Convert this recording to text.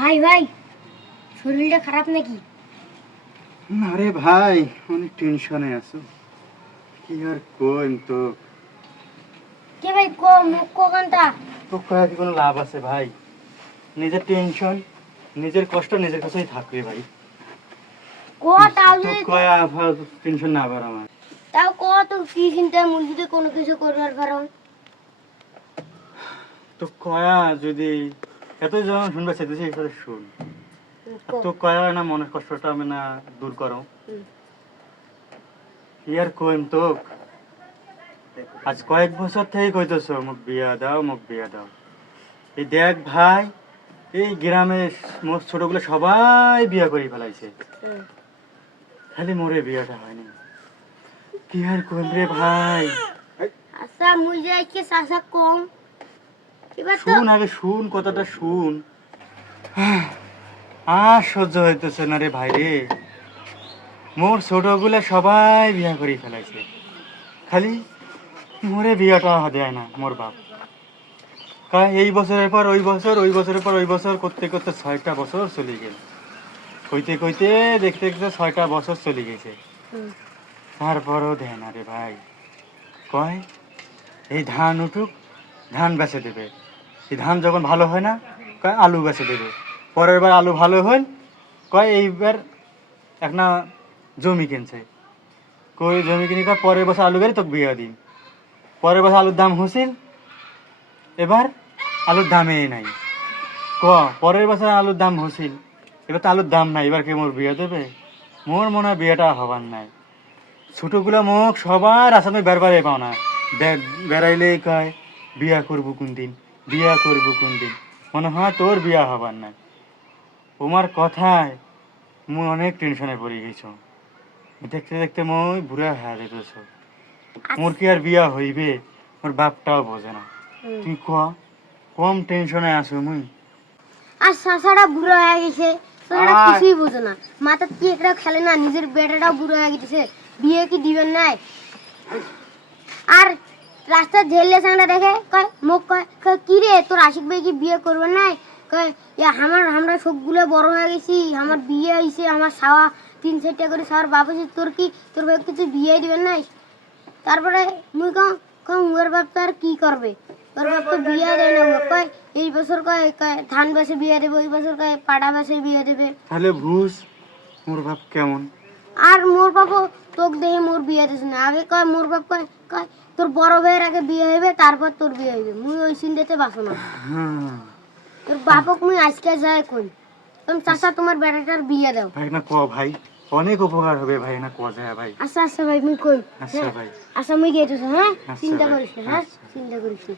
ভাই ভাই শরীরটা খারাপ নাকি? আরে ভাই অনেক টেনশনে আছো। কি আর কইম তো? কে ভাই কো মুখ কোকানটা তো? কয়ে কি কোনো লাভ আছে ভাই? নিজের টেনশন নিজের কষ্ট নিজের কাছেই থাকবে ভাই। কো তাও যদি কয়ে টেনশন না আমার। তাও কো তো কি চিন্তা মুরগিতে কোনো কিছু করবার কারণ? তো কয়া যদি এত যখন শুনবে সেদিকে হিসাবে শুন। আর তো কয়া না মনের কষ্টটা আমি না দূর করো। আর কইম তো আজ কয়েক বছর থেকে কইতেছ মোক বিয়া দাও মোক বিয়া দাও। এই দেখ ভাই এই গ্রামে মোট ছোটগুলো সবাই বিয়া করে ফেলাইছে। খালি মোরে বিয়াটা হয়নি। কি আর কইম রে ভাই? আচ্ছা মুই যাই কি চাষা কম। শুন আগে শুন কথাটা শুন। আর সহ্য হইতেছে না রে ভাই রে মোর ছোটগুলা সবাই বিয়া করে ফেলাইছে। খালি মোরে বিয়াটা দেয় না মোর বাপ। কয় এই বছরের পর ওই বছর ওই বছরের পর ওই বছর করতে করতে ছয়টা বছর চলে গেল। কইতে কইতে দেখতে দেখতে ছয়টা বছর চলে গেছে। তারপরও দেয় না রে ভাই। কয়? এই ধান উঠুক ধান বেচে দেবে। এই ধান যখন ভালো হয় না, কয় আলু বেচে দেবে। পরের বার আলু ভালো হল কয় এইবার একটা জমি কিনছে। কই জমি কিনে, কয় পরের বছর আলু বেড়ে তোকে বিয়ে দিন পরের বছর আলুর দাম হসিল এবার আলুর দামে নাই। ক, পরের বছর আলুর দাম হসিল এবার তো আলুর দাম নাই, এবার কে মোর বিয়ে দেবে? মোর মনে হয় বিয়েটা হবার নাই। ছোটগুলো মুখ সবার আসামে বেরবারে পাও না। বেড়াইলেই কয় বিয়া করব কোন দিন? বিয়া করব কোন দিন? মনে হয় তোর বিয়া হবার নাই। তোমার কথায় মুই অনেক টেনশনে পড়ে গেছ। দেখতে দেখতে মই বুড়া হয়ে যেতেছ। মোর কি আর বিয়া হইবে? মোর বাপটাও বোঝে না। তুই ক? কম টেনশনে আছো মুই? আর চাষাটা বুড়ো হয়ে গেছে। কিছুই বোঝে না। মাথার কি একটা খেলে না নিজের বেটাটাও বুড়ো হয়ে গেছে। বিয়ে কি দিবেন নাই? আর রাস্তার ঝেলে সাংটা দেখে কয়, মুখ কয় কি রে, তোর আশিক ভাই কি বিয়ে করবে নাই? কয় আমার, আমরা সবগুলো বড় হয়ে গেছি, আমার বিয়ে হয়েছে আমার সাওয়া তিন চারটা করে সাওয়ার বাপ হয়েছে তোর কি, তোর ভাই কিছু বিয়ে দিবেন নাই? তারপরে মুই কম কম, ওর বাপ তো আর কি করবে? ওর বাপ তো বিয়ে দেয় না কয়, এই বছর কয় কয় ধান বেসে বিয়ে দেবে, ওই বছর কয় পাড়া বেসে বিয়ে দেবে। তাহলে ভুজ মোর বাপ কেমন? আর মোর বাপও তোক দেখে মোর বিয়ে দিস না। আগে কয় মোর বাপ কয় কয় তোর বড় ভাইয়ের আগে বিয়ে হইবে তারপর তোর বিয়ে হইবে। মুই ওই সিন্দেতে বাসো না। হ্যাঁ। তোর বাপক মুই আজকে যায় কই। তুমি চাচা তোমার বেটাটার বিয়ে দাও। ভাই না ক ভাই? অনেক উপকার হবে ভাই না ক যায় ভাই। আচ্ছা আচ্ছা ভাই মুই কই। আচ্ছা ভাই। আচ্ছা মুই গিয়ে হ্যাঁ? আচ্ছা চিন্তা ভাই, করিস না হ্যাঁ? আচ্ছা। চিন্তা করিস না।